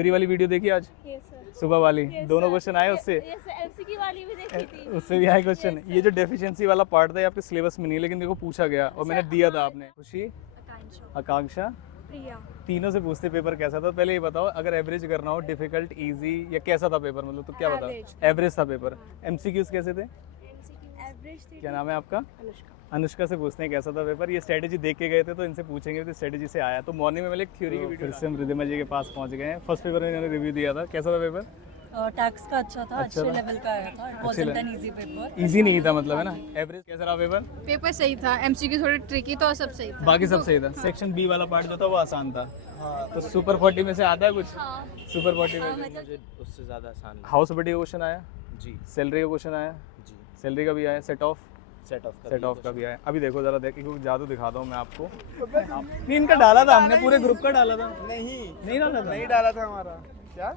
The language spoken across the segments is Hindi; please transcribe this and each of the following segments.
थ्योरी वाली वीडियो देखी आज? सुबह वाली दोनों क्वेश्चन आए उससे? एमसीक्यू वाली भी देखी थी। उससे भी आए क्वेश्चन। ये जो डेफिशिएंसी वाला पार्ट था ये आपके सिलेबस में नहीं, लेकिन देखो पूछा गया और मैंने दिया था आपने। खुशी, आकांक्षा, प्रिया। तीनों से पूछते पेपर कैसा था। पहले ये बताओ, अगर एवरेज करना हो, डिफिकल्ट, इजी या कैसा था पेपर, मतलब तो क्या बताओ? एवरेज था पेपर। एमसीक्यूज कैसे थे? एवरेज थी। क्या नाम है आपका? अनुष्का। अनुष्का से पूछते हैं कैसा था पेपर। ये स्ट्रेटेजी देख के गए थे तो इनसे पूछेंगे तो स्ट्रेटेजी से आया। तो मॉर्निंग में मैंने एक थ्योरी की वीडियो, फिर से हम रिद्धिमा जी के पास पहुंच गए हैं। फर्स्ट पेपर में इन्होंने रिव्यू दिया था, कैसा था पेपर? टैक्स का अच्छा था, अच्छे लेवल का आया था। It wasn't an easy paper. Easy नहीं था मतलब, है ना? एवरेज कैसा रहा पेपर? पेपर सही था, एमसीक्यू थोड़े ट्रिकी था और सब सही था। बाकी सब सही था। सेक्शन बी वाला पार्ट जो था वो आसान था। तो सुपर 40 में से आता है कुछ? सुपर 40 में मुझे उससे ज़्यादा आसान लगा। हाउस बडी का क्वेश्चन आया जी सैलरी का क्वेश्चन आया जी सैलरी का भी आया, सेट ऑफ सेट ऑफ का भी आया। अभी देखो जरा देख, क्योंकि जादू दिखाता हूँ मैं आपको। नहीं, इनका डाला था हमने, पूरे ग्रुप का डाला था। नहीं डाला था, नहीं डाला था हमारा। क्या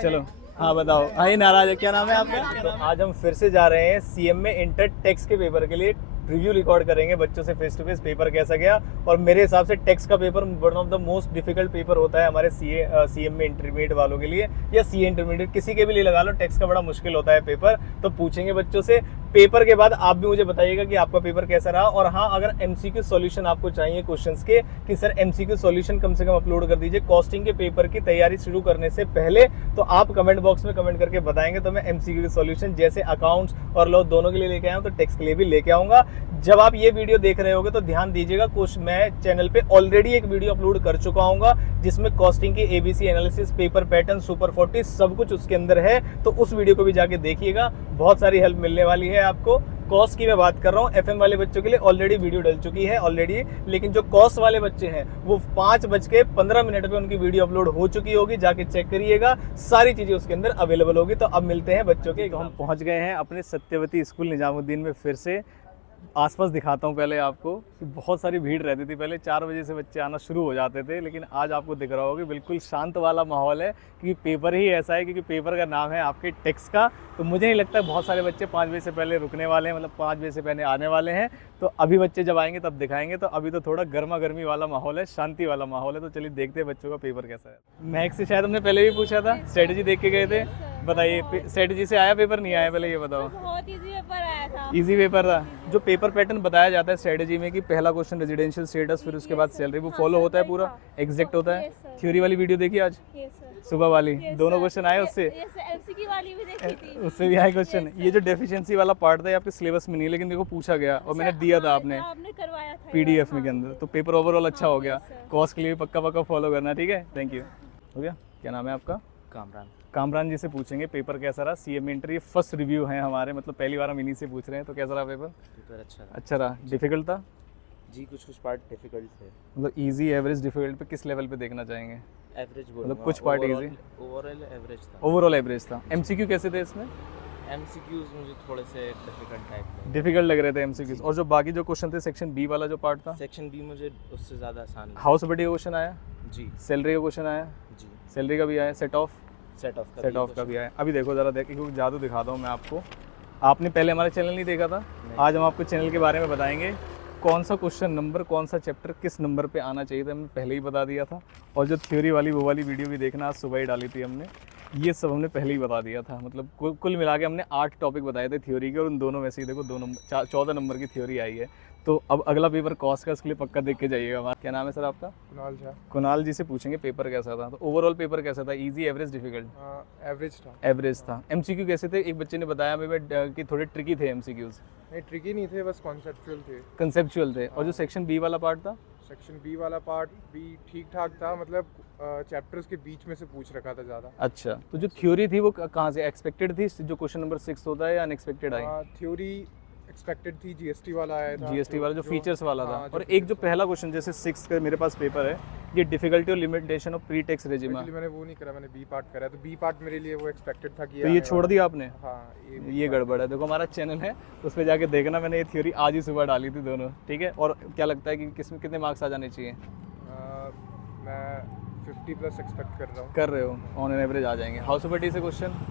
चलो हाँ बताओ। हाँ ये नाराज है, क्या नाम है आपका? तो आज हम फिर से जा रहे हैं सीएम में इंटर टेक्स्ट के पेपर के लिए। रिव्यू रिकॉर्ड करेंगे बच्चों से फेस टू फेस, पेपर कैसा गया। और मेरे हिसाब से टेक्स्ट का paper one of the most difficult paper होता है हमारे सीएम में इंटरमीडिएट वालों के लिए, या सीए इंटरमीडिएट किसी के भी लिए लगा लो। टेक्स्ट का बड़ा मुश्किल होता है पेपर। तो पूछेंगे बच्चों से। पेपर के बाद आप भी मुझे बताइएगा कि आपका पेपर कैसा रहा। और हाँ, अगर एमसीक्यू सॉल्यूशन आपको चाहिए क्वेश्चंस के, कि सर एमसीक्यू सॉल्यूशन कम से कम अपलोड कर दीजिए कॉस्टिंग के पेपर की तैयारी शुरू करने से पहले, तो आप कमेंट बॉक्स में कमेंट करके बताएंगे तो मैं एमसीक्यू के सॉल्यूशन जैसे अकाउंट्स और लॉ दोनों के लिए लेके आया हूँ, तो टेक्स्ट के लिए भी लेके आऊंगा। जब आप ये वीडियो देख रहे होगे तो ध्यान दीजिएगा, कुछ मैं चैनल पे ऑलरेडी एक वीडियो अपलोड कर चुका हूँ जिसमें कॉस्टिंग की ABC analysis, paper pattern, super 40 सब कुछ उसके अंदर है। तो उस वीडियो को भी जाके देखिएगा, बहुत सारी हेल्प मिलने वाली है आपको। कॉस्ट की मैं बात कर रहा हूँ, एफएम वाले बच्चों के लिए ऑलरेडी वीडियो डल चुकी है ऑलरेडी, लेकिन जो कॉस्ट वाले बच्चे हैं वो 5:15 पे उनकी वीडियो अपलोड हो चुकी होगी, जाके चेक करिएगा, सारी चीजें उसके अंदर अवेलेबल होगी। तो अब मिलते हैं बच्चों के। तो हम पहुंच गए हैं अपने सत्यवती स्कूल निजामुद्दीन में फिर से। आसपास दिखाता हूँ पहले आपको कि बहुत सारी भीड़ रहती थी पहले, 4 बजे से बच्चे आना शुरू हो जाते थे, लेकिन आज आपको दिख रहा होगा बिल्कुल शांत वाला माहौल है, क्योंकि पेपर ही ऐसा है, क्योंकि पेपर का नाम है आपके टेक्स्ट का। तो मुझे नहीं लगता बहुत सारे बच्चे 5 बजे से पहले रुकने वाले हैं, मतलब 5 बजे से पहले आने वाले हैं। तो अभी बच्चे जब आएंगे तब दिखाएंगे। तो अभी तो थोड़ा गर्मा गर्मी वाला माहौल है, शांति वाला माहौल है। तो चलिए देखते हैं बच्चों का पेपर कैसा है। मैथ्स से शायद हमने पहले भी पूछा था, स्ट्रेटेजी देख के गए थे। बताइए स्ट्रेटेजी से आया पेपर, नहीं आया? पहले ये बताओ। बहुत इजी पेपर आया था। इजी पेपर था। जो पेपर पैटर्न बताया जाता है स्ट्रेटेजी में कि पहला क्वेश्चन रेजिडेंशियल स्टेटस, फिर उसके बाद सैलरी, वो फॉलो होता है पूरा, एग्जैक्ट होता है। थ्योरी वाली वीडियो देखी आज? सुबह वाली दोनों क्वेश्चन आए उससे? एमसीक्यू वाली भी देखी थी। उससे भी आए क्वेश्चन। ये जो डेफिशिएंसी वाला पार्ट था ये आपके सिलेबस में नहीं, लेकिन देखो पूछा गया और मैंने दिया था आपने करवाया था पीडीएफ में के अंदर। तो पेपर ओवरऑल अच्छा हो गया। कॉस्ट के लिए पक्का फॉलो करना, ठीक है? Thank you. हो गया? क्या नाम है आपका? कामरान जी से पूछेंगे पेपर कैसा रहा। सीएम इंटर ये फर्स्ट रिव्यू है हमारे, मतलब पहली बार हम इन्हीं से पूछ रहे हैं। तो कैसा रहा पेपर? अच्छा रहा। डिफिकल्ट था जी, कुछ पार्ट डिफिकल्ट थे। मतलब इजी, एवरेज, डिफिकल्ट पे किस लेवल पे देखना चाहेंगे? एवरेज मतलब कुछ पार्ट इजी, ओवरऑल एवरेज था। ओवरऑल एवरेज था। एमसीक्यू कैसे थे इसमें? एमसीक्यूज मुझे थोड़े से डिफिकल्ट टाइप थे, डिफिकल्ट लग रहे थे एमसीक्यूज। और जो बाकी जो क्वेश्चन थे सेक्शन बी वाला जो पार्ट था, सेक्शन बी मुझे उससे ज़्यादा आसान लगा। हाउस बडी का क्वेश्चन आया, जी सैलरी का क्वेश्चन आया, जी सैलरी का भी आया, सेट ऑफ सेट ऑफ का भी आया। अभी देखो जरा देख, क्योंकि जादू दिखाता हूँ मैं आपको। आपने पहले हमारा चैनल नहीं देखा था, आज हम आपको चैनल के बारे में बताएंगे। कौन सा क्वेश्चन नंबर, कौन सा चैप्टर किस नंबर पे आना चाहिए था, हमने पहले ही बता दिया था। और जो थ्योरी वाली वो वाली वीडियो भी देखना, आज सुबह ही डाली थी हमने, ये सब हमने पहले ही बता दिया था। मतलब कुल मिला के हमने 8 टॉपिक बताए थे थ्योरी के, और उन दोनों में से ही देखो 14 नंबर की थ्योरी आई है। तो अब अगला पेपर कॉस्ट का, इसके लिए पक्का देख के जाइएगा। क्या नाम है सर आपका? कुणाल जी से पूछेंगे पेपर कैसा था। तो ओवरऑल पेपर कैसा था? Easy, average, difficult? एवरेज था। एमसीक्यू कैसे थे? एक बच्चे ने बताया हमें कि थोड़े ट्रिकी थे एमसीक्यूज। नहीं, ट्रिकी नहीं थे, बस कंसेप्चुअल थे। और जो सेक्शन बी वाला पार्ट था, सेक्शन बी वाला पार्ट भी ठीक ठाक था, मतलब चैप्टर्स के बीच में से पूछ रखा था ज़्यादा। अच्छा, तो जो थ्योरी थी वो कहाँ से एक्सपेक्टेड थी? जो क्वेश्चन नंबर 6 होता है, या अनएक्सपेक्टेड आई? थ्योरी एक्सपेक्टेड थी, जीएसटी वाला आया था। जीएसटी वाला जो फीचर्स वाला था। और जो एक जो पहला क्वेश्चन जैसे 6 का मेरे पास पेपर है, ये डिफिकल्टी और लिमिटेशन ऑफ प्री टैक्स रेजिमा। मैंने वो नहीं करा, मैंने बी पार्ट करा। तो बी पार्ट मेरे लिए वो एक्सपेक्टेड था कि तो ये छोड़ दिया आपने? हाँ, ये गड़बड़ है। देखो हमारा चैनल है, उस पर जाके देखना, मैंने ये थ्योरी आज ही सुबह डाली थी दोनों, ठीक है? और क्या लगता है कि किसमें कितने मार्क्स आ जाने चाहिए? मैं 50+ एक्सपेक्ट कर रहा हूँ। कर रहे हो? ऑन एन एवरेज आ जाएंगे। हाउस प्रॉपर्टी से क्वेश्चन,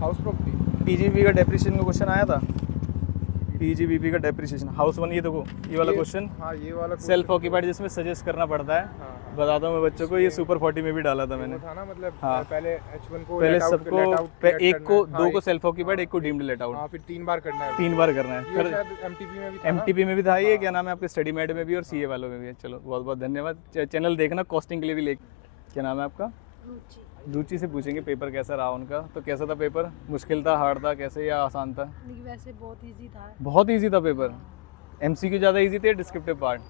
हाउस प्रॉपर्टी, पीजीबी का डेप्रिसिएशन का क्वेश्चन आया था। पीजीबीपी का डेप्रिसिएशन हाउस 1, ये देखो ये वाला क्वेश्चन। हाँ, ये वाला सेल्फ ऑक्यूपाइड जिसमें सजेस्ट करना पड़ता है। हाँ, बताता हूँ मैं बच्चों को, ये सुपर 40 में भी डाला था मैंने। वो था ना मतलब हाँ। पहले H1 को पहले let out- सबको let out एक करना को है। दो हाँ, को सेल्फ ऑक्यूपाइड, एक को डीम्ड लेट आउट, हाँ फिर 3 बार करना है। 3 बार करना है। ये फिर शायद MTP में भी था ना? MTP में भी था ये, क्या नाम है आपके स्टडी मैट में भी और CA वालों में भी है। चलो बहुत बहुत धन्यवाद। चैनल देखना, कॉस्टिंग के लिए भी ले। क्या नाम है आपका? रुचि से पूछेंगे पेपर कैसा रहा उनका। तो कैसा था पेपर? मुश्किल था, हार्ड था, कैसे या आसान था? नहीं वैसे बहुत इजी था। बहुत ईजी था पेपर। MCQ ज़्यादा ईजी थे, डिस्क्रिप्टिव पार्ट?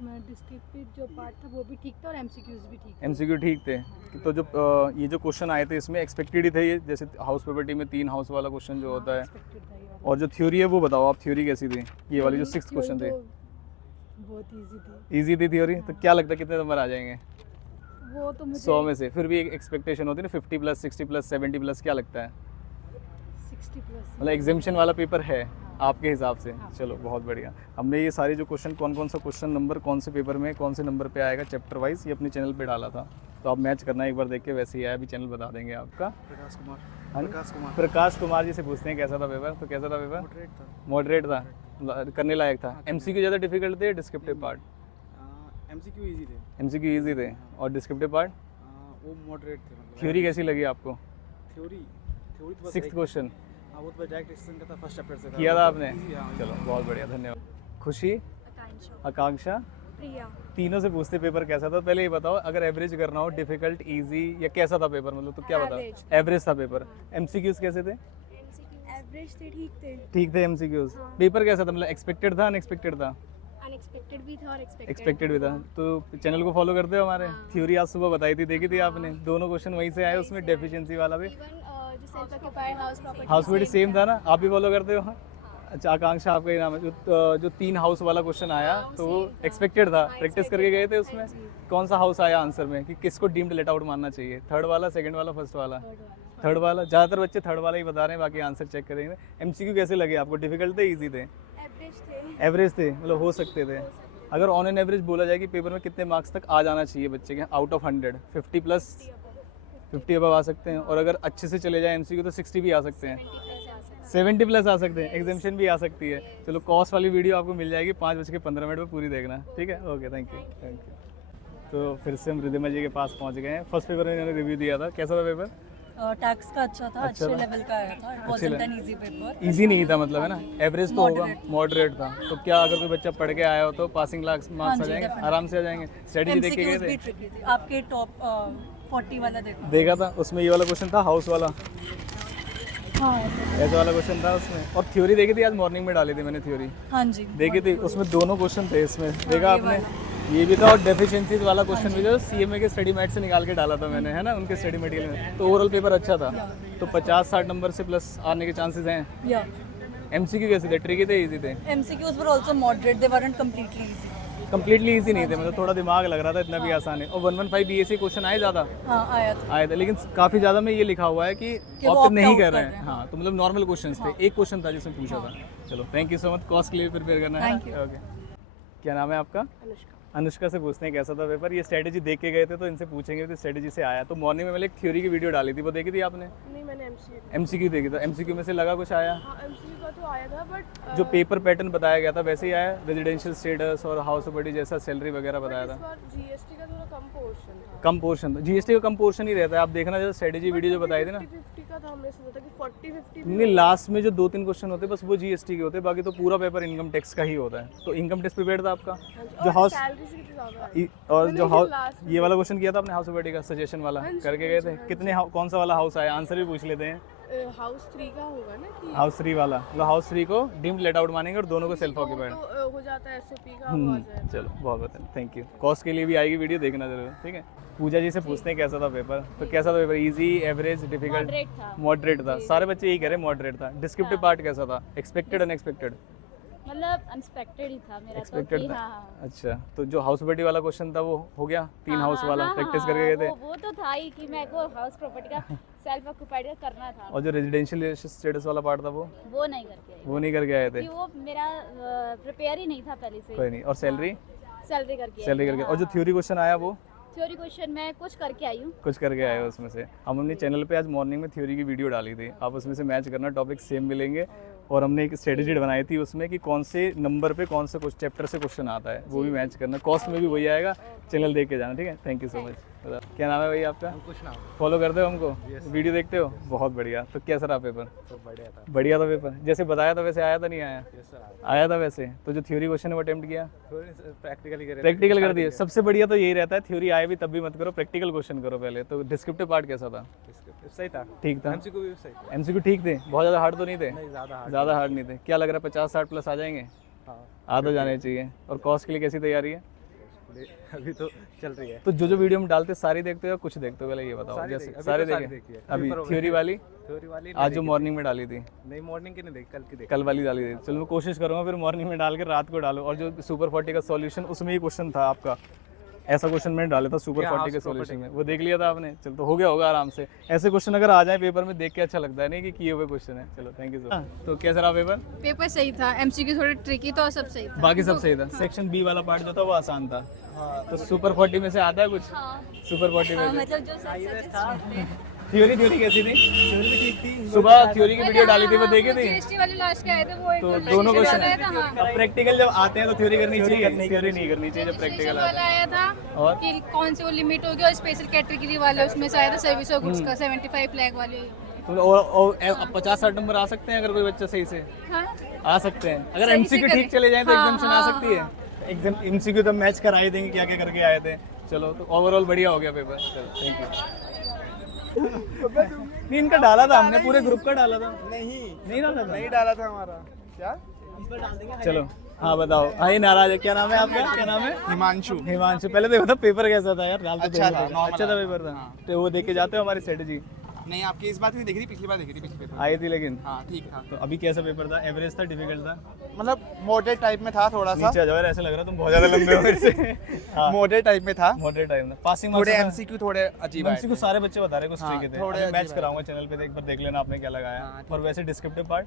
डिस्क्रिप्टिव जो पार्ट था वो भी ठीक था और एमसीक्यूज भी ठीक MCQ ठीक थे। तो जो ये जो क्वेश्चन आए थे इसमें एक्सपेक्टेड ही थे ये, जैसे हाउस प्रॉपर्टी में 3 हाउस वाला क्वेश्चन जो होता है। एक्सपेक्टेड था ये वाला। और जो थ्योरी है वो बताओ आप, थ्योरी कैसी थी? ये वाली जो 6 क्वेश्चन थे, बहुत इजी थी ईजी थी थ्योरी। तो क्या लगता है कितने नंबर आ जाएंगे वो तो मुझे 100 में से? फिर भी एक एक्सपेक्टेशन होती है ना, 50 प्लस, 60 प्लस, 70 प्लस, क्या लगता है? 60 प्लस मतलब एग्जामिशन वाला पेपर है आपके हिसाब से? चलो बहुत बढ़िया। हमने ये सारे जो क्वेश्चन, कौन कौन सा क्वेश्चन नंबर कौन से पेपर में कौन से नंबर पे आएगा चैप्टर वाइज, ये अपने चैनल पे डाला था। तो आप मैच करना एक बार देख के, वैसे ही आया, अभी चैनल बता देंगे आपका। प्रकाश कुमार। हाँ? प्रकाश कुमार। प्रकाश कुमार जी से पूछते हैं कैसा था पेपर। तो कैसा था पेपर? मॉडरेट था। मॉडरेट था, करने लायक था। MCQ ज़्यादा डिफिकल्ट थे, डिस्क्रिप्टिव पार्ट? MCQ इजी थे। MCQ ईजी थे। और डिस्क्रिप्टिव पार्ट? वो मॉडरेट थे मतलब। थ्योरी कैसी लगी आपको? थ्योरी तो बस 6th क्वेश्चन हाँ वो तो बस डायरेक्ट एक्सटेंशन का था, फर्स्ट चैप्टर से था। किया था आपने? Easy, हाँ, चलो बहुत बढ़िया, धन्यवाद। खुशी, आकांक्षा, आकांक्षा, प्रिया। तीनों से पूछते पेपर कैसा था। पहले ये बताओ, अगर एवरेज करना हो, डिफिकल्ट, इजी या कैसा था पेपर, मतलब तो क्या बताओ? Average। एवरेज था पेपर। MCQs कैसे थे? एवरेज थे, ठीक थे। ठीक थे MCQs। पेपर कैसा था, मतलब एक्सपेक्टेड था, अनएक्सपेक्टेड था? अनएक्सपेक्टेड भी था और एक्सपेक्टेड भी था। तो चैनल को फॉलो करते हो हमारे? थ्योरी आज सुबह बताई थी, देखी थी आपने? दोनों क्वेश्चन वहीं से आए, उसमें डेफिशिएंसी वाला भी। जो self occupied house property house property same था ना? आप भी फॉलो करते हो? अच्छा, आकांक्षा आपका ही नाम है। जो 3 हाउस वाला क्वेश्चन आया तो वो एक्सपेक्टेड था, प्रैक्टिस करके गए थे उसमें? कौन सा हाउस आया आंसर में कि किसको डीम्ड लेट आउट मानना चाहिए? थर्ड वाला, सेकंड वाला, फर्स्ट वाला? थर्ड वाला। ज़्यादातर बच्चे थर्ड वाला ही बता रहे हैं, बाकी आंसर चेक करेंगे। MCQ कैसे लगे आपको? डिफिकल्ट थे, ईजी थे? एवरेज थे। एवरेज थे, मतलब हो सकते थे। अगर ऑन एन एवरेज बोला जाए कि पेपर में कितने मार्क्स तक आ जाना चाहिए बच्चे के, आउट ऑफ 100? 50 प्लस, 50 अबव आ सकते हैं। और अगर अच्छे से चले जाए MCQ तो 60 भी आ सकते हैं, 70 प्लस आ सकते हैं, एग्जामिशन भी आ सकती है। चलो कॉस्ट वाली वीडियो आपको मिल जाएगी 5:15 में पूरी देखना, ठीक है? Okay, thank you. तो फिर से हम रिद्धिमा जी के पास पहुंच गए हैं। फर्स्ट पेपर में इन्होंने रिव्यू दिया था, कैसा था पेपर? टैक्स का अच्छा था, अच्छे था। लेवल का आया था। It wasn't an easy paper. Easy नहीं था मतलब, है ना? एवरेज तो होगा, मॉडरेट था। तो क्या अगर कोई बच्चा पढ़ के आया हो तो पासिंग मार्क्स आ जाएंगे, आराम से आ जाएंगे? स्ट्रेटजी देख के गए एमसीक्यूज भी थे? ट्रिकी थे। आपके टॉप 40 वाला देखो। देखा था उसमें, ये वाला क्वेश्चन था हाउस वाला, हाँ ऐसा वाला क्वेश्चन था उसमें। और थ्योरी देखी थी, आज मॉर्निंग में डाली थी मैंने थ्योरी, हाँ जी देखी थी। उसमें दोनों क्वेश्चन थे इसमें, देखा आपने? ये भी था और डेफिशिएंसीज वाला क्वेश्चन भी जो CMA के स्टडी मैट से निकाल के डाला था मैंने, है ना, उनके स्टडी मटेरियल में। तो ओवरऑल पेपर अच्छा था। तो 50-60 नंबर से प्लस आने के चांसेस हैं। या MCQ कैसे थे? ट्रिकी थे, इजी थे? MCQs were also moderate, they weren't completely easy. Completely easy नहीं थे, मतलब थोड़ा दिमाग लग रहा था, इतना भी आसान है। और 115 BAC क्वेश्चन आए ज़्यादा हाँ आया था। आए थे, लेकिन काफ़ी ज़्यादा में ये लिखा हुआ है कि वो ऑप्ट नहीं opt-out कर रहे कर हैं। रहे हाँ, तो मतलब नॉर्मल क्वेश्चंस थे। एक क्वेश्चन था जिसमें पूछा था। चलो thank you so much, cost के लिए प्रिपेयर करना है। Thank you. ओके, क्या नाम है आपका? अनुष्का से पूछते हैं कैसा था पेपर। ये स्ट्रेटेजी देख के गए थे तो इनसे पूछेंगे तो स्ट्रेटेजी से आया। तो मॉर्निंग में मैंने एक थ्योरी की वीडियो डाली थी, वो देखी थी आपने? नहीं, मैंने MCQ MCQ देखी था। MCQ में से लगा कुछ आया? हाँ, MCQ का तो आया था, बट जो पेपर पैटर्न बताया गया था वैसे ही आया? रेजिडेंशियल स्टेटस और हाउस प्रॉपर्टी जैसा सैलरी वगैरह बताया था? GST का थोड़ा कम पोर्शन था। कम पोर्शन था, GST का कम पोर्शन ही रहता है। आप देखना, जैसे स्ट्रेटेजी वीडियो जो बताई थी ना, 50-50 का था, हमने सोचा था कि 40-50 नहीं, लास्ट में जो 2-3 क्वेश्चन होते हैं बस वो GST के होते हैं, बाकी तो पूरा पेपर इनकम टैक्स का ही होता है। तो इनकम टैक्स प्रिपेयर था आपका? जो हाउस सैलरी से कितनी ज़्यादा है। और जो हाउस, last ये वाला क्वेश्चन किया था आपने हाउस प्रॉपर्टी का, सजेशन वाला करके गए थे? कितने कौन सा वाला हाउस आया? आंसर भी पूछ लेते हैं। हाउस 3 का होगा ना कि हाउस 3 वाला, मतलब हाउस 3 को डीम्ड लेट आउट मानेंगे और दोनों को सेल्फ ऑक्यूपाइड। तो हो जाता है SOP का, वो आ जाए। चलो बहुत बहुत थैंक यू। कॉस्ट के लिए भी आएगी वीडियो, देखना जरूर, ठीक है? पूजा जी से पूछते हैं कैसा था पेपर। तो कैसा था paper? Easy, average, difficult? Moderate था। मॉडरेट था। सारे बच्चे यही कह रहे हैं मॉडरेट था। डिस्क्रिप्टिव पार्ट कैसा था? Expected, unexpected? मतलब अनएक्सपेक्टेड ही था मेरा तो एक्सपेक्टेड कि था। हाँ। अच्छा, तो जो हाउस प्रॉपर्टी वाला क्वेश्चन था वो हो गया? 3 हाउस वाला प्रैक्टिस करके गए थे? वो तो था ही कि मेरे को हाउस प्रॉपर्टी का सेल्फ ऑक्यूपाइड का करना था। और जो रेजिडेंशियल स्टेटस वाला पार्ट था वो नहीं करके आई, नहीं करके आए थे? कि वो मेरा प्रिपेयर ही नहीं था पहले से। कोई नहीं। और सैलरी? सैलरी करके सैलरी करके। और जो थ्योरी क्वेश्चन आया वो थ्योरी क्वेश्चन मैं कुछ करके आई हूँ। कुछ करके आए हो उसमें से? हम अपने चैनल पे आज मॉर्निंग में थ्योरी की वीडियो डाली थी, आप उसमें से मैच करना, टॉपिक सेम मिलेंगे। और हमने एक स्ट्रेटेजी बनाई थी उसमें कि कौन से नंबर पे कौन से कुछ चैप्टर से क्वेश्चन आता है वो भी मैच करना, कॉस्ट में भी वही आएगा, चैनल देख के जाना, ठीक है। Thank you so much. क्या नाम है भैया आपका? कुछ ना फॉलो करते हो हमको? वीडियो देखते हो? बहुत बढ़िया। तो कैसा रहा पेपर? तो बढ़िया था। बढ़िया था पेपर, जैसे बताया था वैसे आया था नहीं आया? यस सर आया था वैसे। तो जो थ्योरी क्वेश्चन है वो अटेम्प्ट किया? प्रैक्टिकली कर प्रैक्टिकल कर दिए। सबसे बढ़िया तो यही रहता है, थ्योरी आए भी तब भी मत करो, प्रैक्टिकल क्वेश्चन करो पहले। तो डिस्क्रिप्टिव पार्ट कैसा था? सही था। ठीक था। एमसीक्यू भी सही था। एमसीक्यू ठीक थे, बहुत ज़्यादा हार्ड तो नहीं थे? नहीं ज़्यादा hard ज़्यादा हार्ड नहीं थे। क्या लग रहा है 50-60 प्लस आ जाएंगे? हाँ आ तो जाने चाहिए। और कॉस्ट के लिए कैसी तैयारी है? अभी तो चल रही है। तो जो वीडियो हम डालते सारे देखते हो या कुछ देखते हो, पहले ये बताओ। सारी जैसे देखी, अभी सारे तो सारी देखे देखी है। अभी पेपर हो थ्योरी गया। वाली थ्योरी वाली आज जो मॉर्निंग में डाली थी, नहीं मॉर्निंग की नहीं देखी, कल की देखी। कल वाली डाली थी। चलो मैं कोशिश करूँगा फिर मॉर्निंग में डाल के रात को डालो। और जो सुपर 40 का सॉल्यूशन उसमें ही क्वेश्चन था आपका, ऐसा क्वेश्चन मैंने डाला था सुपर क्या 40 के house property सॉल्यूशन में, वो देख लिया था आपने? चलो तो हो गया होगा आराम से। ऐसे क्वेश्चन अगर आ जाए पेपर में देख के अच्छा लगता है, नहीं कि किए हुए क्वेश्चन है। चलो थैंक यू सो मच। तो कैसा रहा पेपर? पेपर सही था, एमसीक्यू थोड़े ट्रिकी तो सब सही था। बाकी सब सही था। सेक्शन बी वाला पार्ट जो था वो आसान था। तो सुपर 40 में से आता है कुछ? सुपर 40 में से मतलब जो सजेस्ट करते हैं थ्योरी कैसी थी? थ्योरी भी ठीक थी। सुबह थ्योरी की वीडियो डाली थी, वो देखी थी? जीएसटी वाले लास्ट के आए थे वो एक तो दोनों क्वेश्चन आया था। हाँ प्रैक्टिकल जब आते हैं तो थ्योरी करनी चाहिए, थ्योरी नहीं करनी चाहिए जब प्रैक्टिकल वाला आता है। आया था और? कि कौन से वो लिमिट होगी, और स्पेशल कैटेगरी वाले उसमें से आया था सर्विस और गुड्स का 75 लाख वाले। तो और 50-60 नंबर आ सकते हैं अगर कोई बच्चा सही से हाँ आ सकते हैं। अगर सही से एमसीक्यू ठीक करे। चले जाए तो हाँ, एग्जाम्शन आ हाँ, सकती है। एग्जाम एमसीक्यू तो मैच करा ही देंगे क्या क्या करके आए थे। चलो तो ओवरऑल बढ़िया हो गया पेपर। चलो थैंक यू। नहीं इनका डाला था हमने, पूरे ग्रुप का डाला था। नहीं डाला था? नहीं डाला था हमारा क्या। चलो हाँ बताओ। हाँ ये नाराज है। क्या नाम है आपका? क्या नाम है? हिमांशु। हिमांशु। पहले देखो था पेपर कैसा था यार? डाल तो अच्छा दोनों था, थे। normal अच्छा था था। पेपर था। तो वो देख के जाते हो हमारी स्ट्रेटेजी? नहीं आपकी इस बात नहीं देखी थी, पिछली बार देखी थी, पिछले पेपर। आई थी लेकिन। हाँ ठीक था। तो अभी कैसा पेपर था? एवरेज था, डिफिकल्ट था? मतलब मॉडरेट टाइप में था थोड़ा सा। नीचे आ जाओ यार, ऐसा लग रहा है तुम बहुत ज्यादा लंबे हो मेरे से। हाँ मॉडरेट टाइप में था। मॉडरेट टाइम था। पासिंग थोड़े एमसीक्यू थोड़े अजीब आए एमसीक्यू सारे बच्चे बता रहे हैं कुछ हाँ, ठीक थे। थोड़े अभी मैच अजीब कराऊंगा चैनल पे, एक बार देख लेना आपने क्या लगाया। हाँ, ठीक और वैसे डिस्क्रिप्टिव पार्ट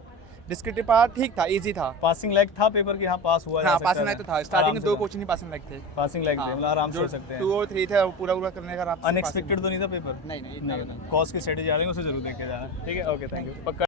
डिस्क्रिप्टिव पार्ट ठीक था, इजी था। पासिंग लाइक था पेपर की? हाँ पास हुआ हाँ पासिंग लाइक तो था, स्टार्टिंग में 2 क्वेश्चन ही पासिंग लाइक थे। पासिंग लाइक थे, हाँ, मतलब आराम से जो हो सकते हैं। 2 और 3 थे वो पूरा करने का। अनएक्सपेक्टेड तो नहीं था पेपर? नहीं नहीं, कॉस्ट की स्ट्रेटेजी आ रही है उसे जरूर देख के जाना, ठीक है। Okay thank you. पक्का